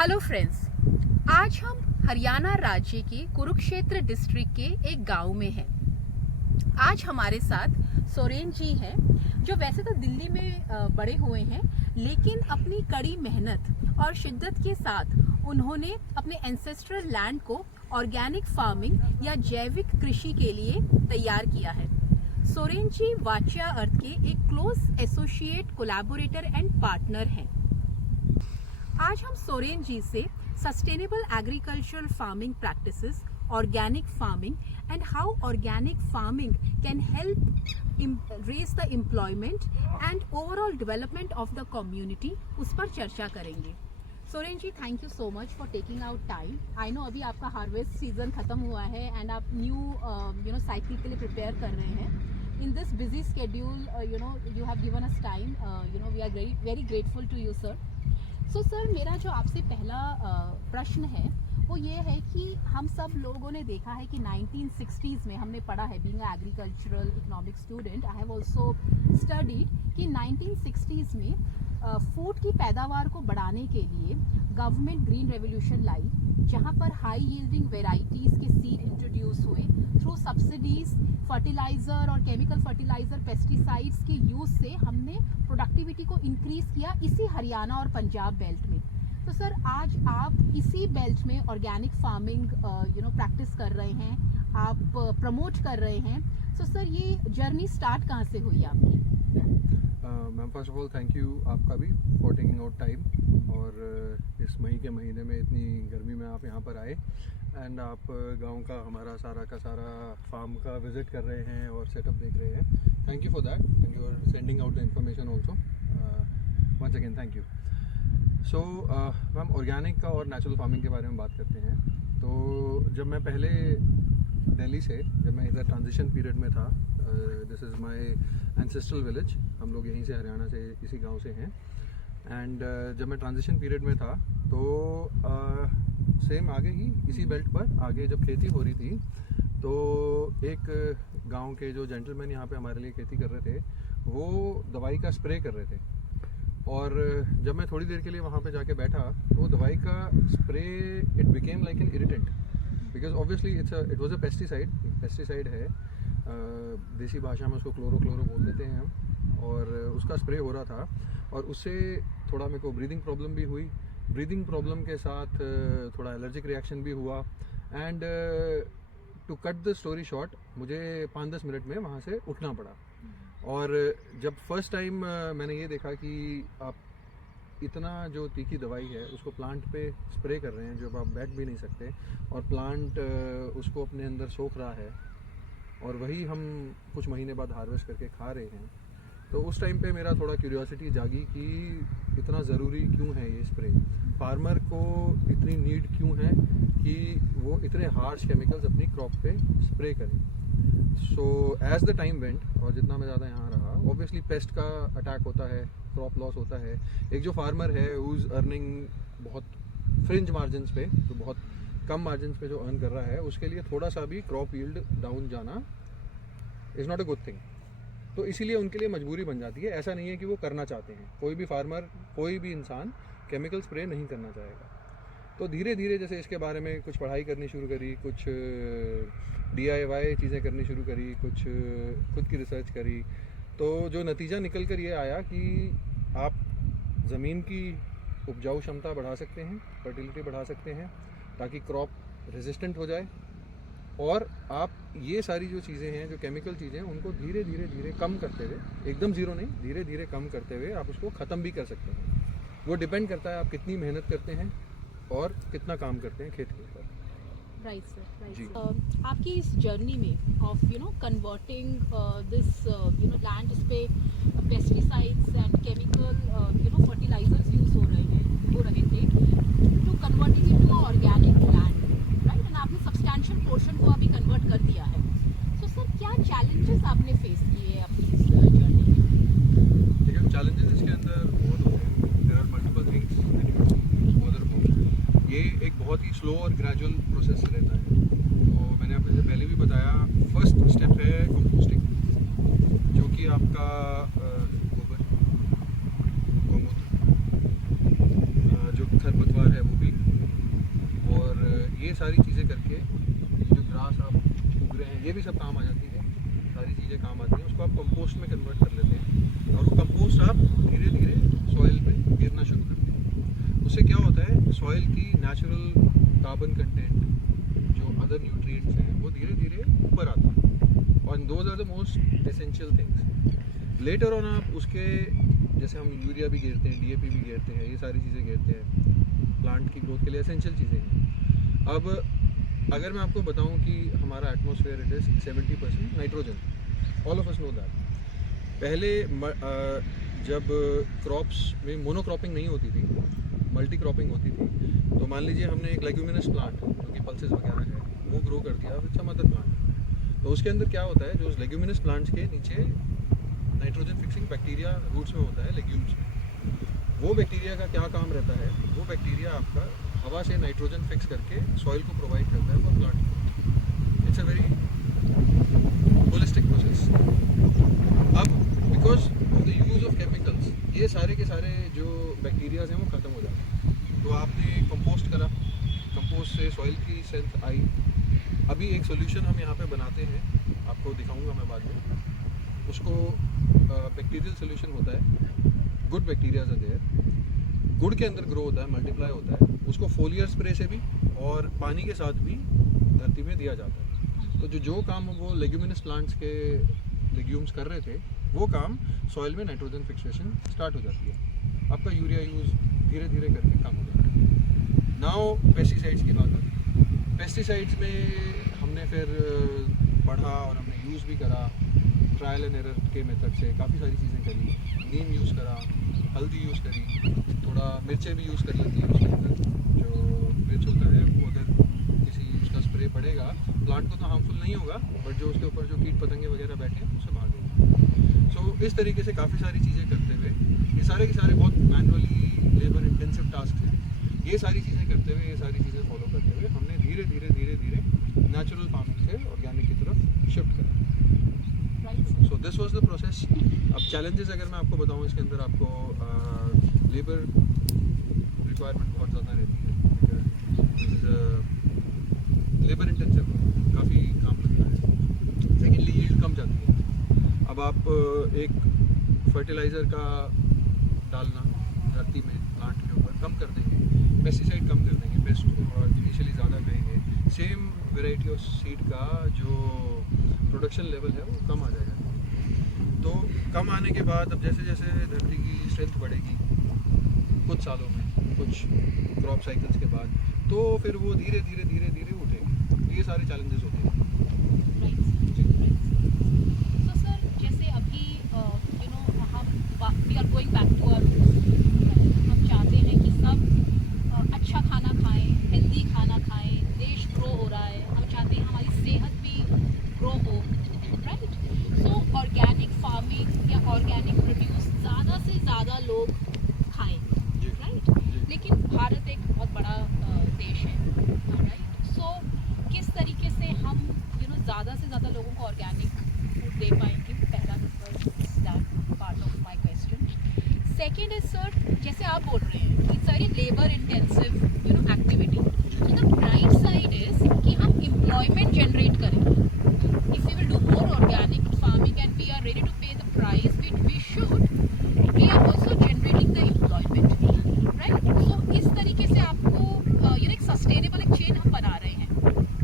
Hello friends, आज हम हरियाणा राज्य के कुरुक्षेत्र डिस्ट्रिक्ट के एक गांव में हैं। आज हमारे साथ सोरेन जी हैं, जो वैसे तो दिल्ली में बड़े हुए हैं, लेकिन अपनी कड़ी मेहनत और शिद्दत के साथ उन्होंने अपने एंसेस्ट्रल लैंड को ऑर्गेनिक फार्मिंग या जैविक कृषि के लिए तैयार किया है। सोरेन जी वाच्या अर्थ के एक close associate, collaborator and partner हैं। आज हम सोरेन जी से sustainable agricultural farming practices, organic farming and how organic farming can help raise the employment and overall development of the community, उस पर चर्चा करेंगे। Soren ji, thank you so much for taking out time. I know अभी आपका harvest season खत्म हुआ है and आप न्यू साइकिल के लिए प्रिपेयर कर रहे हैं। In this busy schedule you have given us time. We are very grateful to you, sir. So sir, मेरा जो आपसे पहला प्रश्न है वो ये है कि हम सब लोगों ने देखा है कि 1960s में हमने पढ़ा है, being agricultural economic student, I have also studied कि 1960s में फूड की पैदावार को बढ़ाने के लिए गवर्नमेंट ग्रीन रेवोल्यूशन लाई, जहाँ पर हाई यील्डिंग वेराइटीज़ के सीड इंट्रोड्यूस हुए थ्रू सब्सिडीज, फर्टिलाइज़र और केमिकल फर्टिलाइज़र, पेस्टिसाइड्स के यूज़ से हमने प्रोडक्टिविटी को इंक्रीज़ किया इसी हरियाणा और पंजाब बेल्ट में। तो सर, आज आप इसी बेल्ट में ऑर्गेनिक फार्मिंग प्रैक्टिस कर रहे हैं, आप प्रमोट कर रहे हैं। सो सर, ये जर्नी स्टार्ट कहाँ से हुई आपकी? Ma'am, first of all thank you आपका भी फॉर टेकिंग आउट टाइम, और इस मई के महीने में इतनी गर्मी में आप यहाँ पर आए एंड आप गांव का हमारा सारा फार्म का विज़िट कर रहे हैं और सेटअप देख रहे हैं। Thank you for that, thank you for sending out the information also, once again thank you. So ma'am, organic का और नेचुरल फार्मिंग के बारे में बात करते हैं। तो जब मैं पहले दिल्ली से, जब मैं इधर ट्रांजिशन पीरियड में था, this is my ancestral village, हम लोग यहीं से हरियाणा से इसी गांव से हैं। एंड जब मैं ट्रांजिशन पीरियड में था तो सेम आगे ही इसी बेल्ट पर आगे जब खेती हो रही थी, तो एक गांव के जो जेंटलमैन यहाँ पे हमारे लिए खेती कर रहे थे, वो दवाई का स्प्रे कर रहे थे। और जब मैं थोड़ी देर के लिए वहाँ पे जाके बैठा तो वो दवाई का spray, it became like an irritant, because obviously it was a pesticide है, देसी भाषा में उसको क्लोरो बोल देते हैं हम। और उसका स्प्रे हो रहा था और उससे थोड़ा मेरे को ब्रीदिंग प्रॉब्लम भी हुई। ब्रीदिंग प्रॉब्लम के साथ थोड़ा एलर्जिक रिएक्शन भी हुआ। And to cut the story short, मुझे 5-10 मिनट में वहाँ से उठना पड़ा। और जब फर्स्ट टाइम मैंने ये देखा कि आप इतना जो तीखी दवाई है उसको प्लांट पे स्प्रे कर रहे हैं, जब आप बैठ भी नहीं सकते, और प्लांट उसको अपने अंदर सोख रहा है, और वही हम कुछ महीने बाद हार्वेस्ट करके खा रहे हैं। तो उस टाइम पे मेरा थोड़ा क्यूरियोसिटी जागी कि इतना ज़रूरी क्यों है ये स्प्रे, फार्मर को इतनी नीड क्यों है कि वो इतने हार्श केमिकल्स अपनी क्रॉप पे स्प्रे करें। So as the time went, और जितना मैं ज़्यादा यहाँ रहा, ऑब्वियसली पेस्ट का अटैक होता है, क्रॉप लॉस होता है। एक जो फार्मर है हु इज़ अर्निंग बहुत फ्रिंज मार्जिन्स पे, तो बहुत कम मार्जिन्स पे जो अर्न कर रहा है, उसके लिए थोड़ा सा भी क्रॉप यील्ड डाउन जाना is not a good thing. तो इसीलिए उनके लिए मजबूरी बन जाती है। ऐसा नहीं है कि वो करना चाहते हैं, कोई भी फार्मर, कोई भी इंसान केमिकल स्प्रे नहीं करना चाहेगा। तो धीरे धीरे जैसे इसके बारे में कुछ पढ़ाई करनी शुरू करी, कुछ DIY चीज़ें करनी शुरू करी, कुछ खुद की रिसर्च करी, तो जो नतीजा निकल कर ये आया कि आप ज़मीन की उपजाऊ क्षमता बढ़ा सकते हैं, फर्टिलिटी बढ़ा सकते हैं, ताकि क्रॉप रेजिस्टेंट हो जाए, और आप ये सारी जो चीज़ें हैं, जो केमिकल चीज़ें, उनको धीरे धीरे कम करते हुए, एकदम ज़ीरो नहीं, धीरे धीरे कम करते हुए आप उसको ख़त्म भी कर सकते हैं। वो डिपेंड करता है आप कितनी मेहनत करते हैं और कितना काम करते हैं खेत के ऊपर। Right sir, right. आपकी इस जर्नी में ऑफ कन्वर्टिंग दिस लैंड, इस पे pesticides and chemical fertilizers use हो रहे थे, to converting into organic land, right? And आपने सब्सटैंशियल पोर्शन को अभी कन्वर्ट कर दिया है। सो सर, क्या चैलेंजेस आपने फेस किए अपनी इस जर्नी में? देखिए, चैलेंजेस इसके अंदर बहुत होते हैं। There are multiple things that you do for the work. ये एक बहुत ही स्लो और ग्रेजुअल प्रोसेस रहता है। तो मैंने आपको पहले भी बताया, फर्स्ट स्टेप है कंपोस्टिंग, जो कि आपका गोबर, गौमूत्र, जो खरपतवार है वो भी, और ये सारी चीज़ें करके ये जो ग्रास आप उग रहे हैं ये भी सब काम आ जाती है, सारी चीज़ें काम आती हैं। उसको आप कंपोस्ट में कन्वर्ट कर लेते हैं और वो कंपोस्ट आप धीरे धीरे सॉइल पे गिरना शुरू करते हैं। उससे क्या होता है, सॉइल की नेचुरल कार्बन कंटेंट जो अदर न्यूट्रिएंट्स हैं वो धीरे धीरे ऊपर आता है, और those are the most essential things. Later on आप उसके, जैसे हम यूरिया भी गिरते हैं, डीएपी भी गिरते हैं, ये सारी चीज़ें गिरते हैं, प्लांट की ग्रोथ के लिए एसेंशियल चीज़ें हैं। अब अगर मैं आपको बताऊं कि हमारा atmosphere it is 70% nitrogen, all of us know that. पहले जब क्रॉप्स में मोनोक्रॉपिंग नहीं होती थी, मल्टी क्रॉपिंग होती थी, तो मान लीजिए हमने एक लेग्यूमिनस प्लांट जो कि पल्सेस वगैरह है वो ग्रो कर दिया विद सम अदर प्लांट, तो उसके अंदर क्या होता है, जो उस लेग्यूमिनस प्लांट्स के नीचे नाइट्रोजन फिक्सिंग बैक्टीरिया रूट्स में होता है, लेग्यूम्स में, वो बैक्टीरिया का क्या काम रहता है, वो बैक्टीरिया आपका हवा से नाइट्रोजन फिक्स करके सॉइल को प्रोवाइड करता है for plant. It's a very holistic process. अब because of the use of chemicals ये सारे के सारे जो बैक्टीरियाज हैं वो ख़त्म हो जाते हैं। तो आपने कंपोस्ट करा, कंपोस्ट से सॉइल की स्ट्रेंथ आई। अभी एक सोल्यूशन हम यहाँ पे बनाते हैं, आपको दिखाऊंगा मैं बाद में। उसको बैक्टीरियल सोल्यूशन होता है, गुड बैक्टीरियाज आर देयर, गुड़ के अंदर ग्रो होता है, मल्टीप्लाई होता है, उसको फोलियर स्प्रे से भी और पानी के साथ भी धरती में दिया जाता है। तो जो काम वो लेग्यूमिनस प्लांट्स के लेग्यूम्स कर रहे थे, वो काम सॉइल में नाइट्रोजन फिक्सेशन स्टार्ट हो जाती है। आपका यूरिया यूज़ धीरे धीरे करके कम हो जाता है। नाउ पेस्टिसाइड्स की बात आती है। पेस्टिसाइड्स में हमने फिर पढ़ा और हमने यूज़ भी करा, ट्रायल एंड एरर के मेथड से काफ़ी सारी चीज़ें करी। नीम यूज़ करा, हल्दी यूज़ करी, थोड़ा मिर्चें भी यूज़ कर लेती हैं उसके अंदर। जो मिर्च होता है वो अगर किसी उसका स्प्रे पड़ेगा, प्लांट को तो हार्मफुल नहीं होगा, बट जो उसके ऊपर जो कीट पतंगे वगैरह बैठे हैं उसे मार देगा। सो इस तरीके से काफ़ी सारी चीज़ें करते हुए, ये सारे के सारे बहुत मैनुअली लेबर इंटेंसिव टास्क हैं, ये सारी चीज़ें करते हुए, ये सारी चीज़ें फॉलो करते हुए हमने धीरे धीरे धीरे धीरे नेचुरल फार्मिंग से ऑर्गेनिक की तरफ शिफ्ट करा। So this was the process. अब चैलेंजेस अगर मैं आपको बताऊं, इसके अंदर आपको लेबर रिक्वायरमेंट बहुत ज़्यादा रहती है, लेबर इंटेंसिव, काफ़ी काम लगता है। सेकेंडली यील्ड कम जाती है। अब आप एक फर्टिलाइज़र का डालना धरती में प्लांट के ऊपर कम कर देंगे, पेस्टिसाइड कम कर देंगे, पेस्ट इनिशियली ज़्यादा करेंगे, सेम वेराइटी ऑफ सीड का जो प्रोडक्शन लेवल है वो कम आ जाएगा। तो कम आने के बाद अब जैसे जैसे धरती की स्ट्रेंथ बढ़ेगी कुछ सालों में, कुछ क्रॉप साइकिल्स के बाद, तो फिर वो धीरे धीरे धीरे धीरे उठेगी। ये सारे चैलेंजेस होते हैं। तो सर जैसे अभी हम we are going back to our roots, हम चाहते हैं कि सब अच्छा खाना खाएं, हेल्दी खाना खाएं, देश ग्रो हो रहा है, हम चाहते हैं हमारी सेहत भी ग्रो हो, राइट? सो ऑर्गेनिक फार्मिंग या ऑर्गेनिक प्रोड्यूस ज़्यादा से ज़्यादा लोग खाएं, राइट? लेकिन भारत एक बहुत बड़ा देश है, राइट? सो किस तरीके से हम ज़्यादा से ज़्यादा लोगों को ऑर्गेनिक फूड दे पाएंगे? पहला number that part of my question. Second is sir, जैसे आप बोल रहे हैं it's very labour intensive activity, so the bright side is कि हम एम्प्लॉयमेंट जनरेट करेंगे। If we will do more organic farming and we are ready to pay the price which we should, we are also generating the employment, right? So इस तरीके से आपको एक sustainable एक chain हम बना रहे हैं,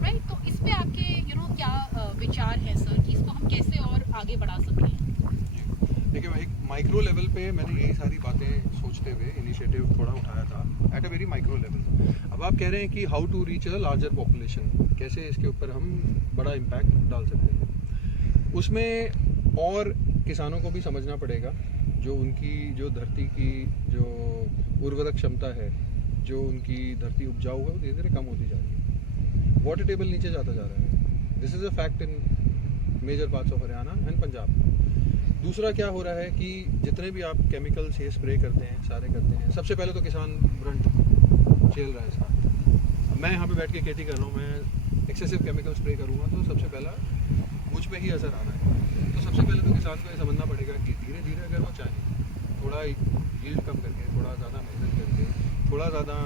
राइट? तो इस पे आपके क्या विचार है सर कि इसको हम कैसे और आगे बढ़ा सकते हैं? देखिए, एक माइक्रो लेवल पे मैंने यही सारी बातें सोचते हुए इनिशिएटिव थोड़ा उठाया था at a very micro level. अब आप कह रहे हैं कि how to reach a larger population, कैसे इसके ऊपर हम बड़ा इम्पैक्ट डाल सकते हैं। उसमें और किसानों को भी समझना पड़ेगा, जो उनकी जो धरती की जो उर्वरक क्षमता है, जो उनकी धरती उपजाऊ है, वो धीरे धीरे कम होती जा रही है, वाटर टेबल नीचे जाता जा रहा है। This is a fact in major parts of Haryana and Punjab. दूसरा क्या हो रहा है कि जितने भी आप केमिकल से स्प्रे करते हैं, सारे करते हैं, सबसे पहले तो किसान ब्रंट झेल रहा है इसका। मैं यहाँ पे बैठ के खेती कर रहा हूँ, मैं एक्सेसिव केमिकल स्प्रे करूँगा तो सबसे पहला मुझ पे ही असर आना है। तो सबसे पहले तो किसान को ये समझना पड़ेगा कि धीरे धीरे अगर वो चाहे थोड़ा यील्ड कम करके, थोड़ा ज़्यादा मेहनत करके, थोड़ा ज़्यादा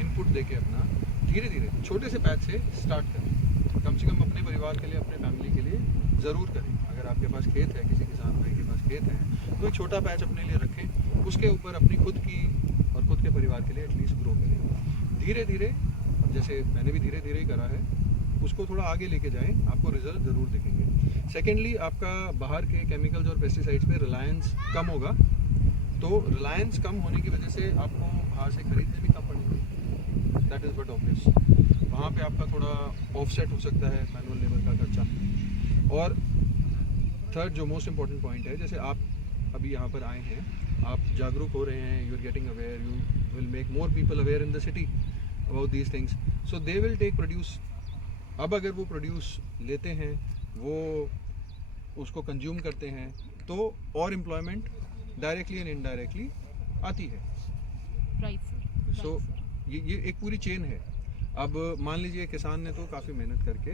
इनपुट देके अपना धीरे धीरे छोटे से पैच से स्टार्ट करें। कम से कम अपने परिवार के लिए, अपने फैमिली के लिए ज़रूर करें। अगर आपके पास खेत है, किसी किसान भाई के पास खेत है, तो एक छोटा पैच अपने लिए रखें, उसके ऊपर अपनी खुद की और खुद के परिवार के लिए एटलीस्ट ग्रो करें धीरे धीरे। अब जैसे मैंने भी धीरे धीरे ही करा है, उसको थोड़ा आगे लेके जाएं, आपको रिजल्ट ज़रूर दिखेंगे। सेकेंडली, आपका बाहर के केमिकल्स और पेस्टिसाइड्स पे रिलायंस कम होगा, तो रिलायंस कम होने की वजह से आपको बाहर से खरीदने भी कम पड़ेंगे। That is but obvious. वहाँ पे आपका थोड़ा ऑफसेट हो सकता है मैनुअल लेबर का खर्चा। और थर्ड जो मोस्ट इम्पॉर्टेंट पॉइंट है, जैसे आप अभी यहाँ पर आए हैं, आप जागरूक हो रहे हैं, you are getting aware, you will make more people aware in the city about these things, so they will take produce. अब अगर वो प्रोड्यूस लेते हैं, वो उसको कंज्यूम करते हैं, तो और एम्प्लॉयमेंट डायरेक्टली एंड इनडायरेक्टली आती है। Right sir. सो ये एक पूरी चेन है। अब मान लीजिए किसान ने तो काफ़ी मेहनत करके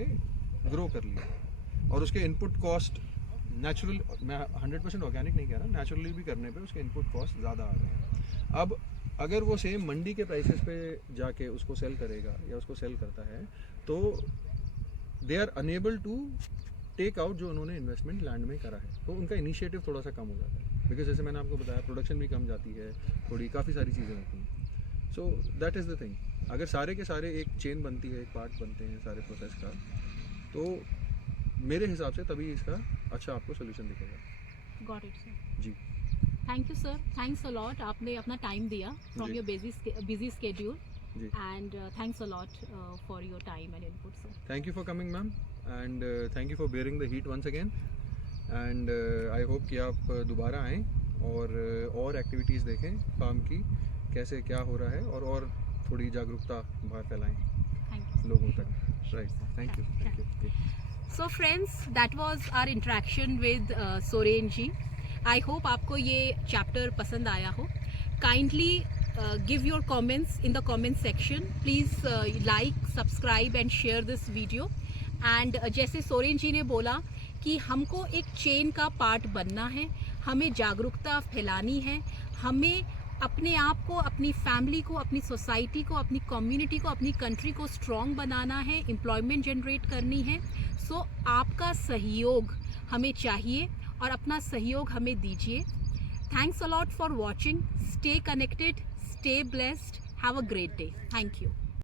ग्रो कर लिया और उसके इनपुट कॉस्ट नेचुरल, मैं 100% ऑर्गेनिक नहीं कह रहा, नेचुरली भी करने पे उसके इनपुट कॉस्ट ज़्यादा आ रहे हैं। अब अगर वो सेम मंडी के प्राइसेस पे जाके उसको सेल करेगा या उसको सेल करता है, तो they are enable to take out जो उन्होंने इन्वेस्टमेंट लैंड में करा है, तो उनका इनिशिएटिव थोड़ा सा कम हो जाता है। बिकॉज जैसे मैंने आपको बताया, प्रोडक्शन भी कम जाती है, थोड़ी काफ़ी सारी चीज़ें होती हैं। So that is the thing. अगर सारे के सारे एक चेन बनती है, एक पार्ट बनते हैं सारे प्रोसेस का, तो मेरे हिसाब से तभी इसका अच्छा आपको सोल्यूशन दिखेगा। Got it sir. जी, thank you sir, thanks a lot, आपने अपना टाइम दिया फ्रॉम जी। योर बिजी स्केड्यूल, जी। And thanks a lot for your time and input sir. Thank you for coming ma'am, and thank you for bearing the heat once again, and I hope कि आप दोबारा आएँ और activities देखें farm की, कैसे क्या हो रहा है, और थोड़ी जागरूकता बाहर फैलाएं थैंक यू लोगों तक। Right, thank you. So friends, that was our interaction with Soren ji. I hope आपको ये चैप्टर पसंद आया हो। Kindly give your comments in the comment section, please like, subscribe and share this video. And जैसे सोरेन जी ने बोला कि हमको एक चेन का पार्ट बनना है, हमें जागरूकता फैलानी है, हमें अपने आप को, अपनी फैमिली को, अपनी सोसाइटी को, अपनी कम्युनिटी को, अपनी कंट्री को स्ट्रॉन्ग बनाना है, एम्प्लॉयमेंट जनरेट करनी है। सो आपका सहयोग हमें चाहिए और अपना सहयोग हमें दीजिए। Thanks a lot for watching. Stay connected, stay blessed, have a great day. Thank you.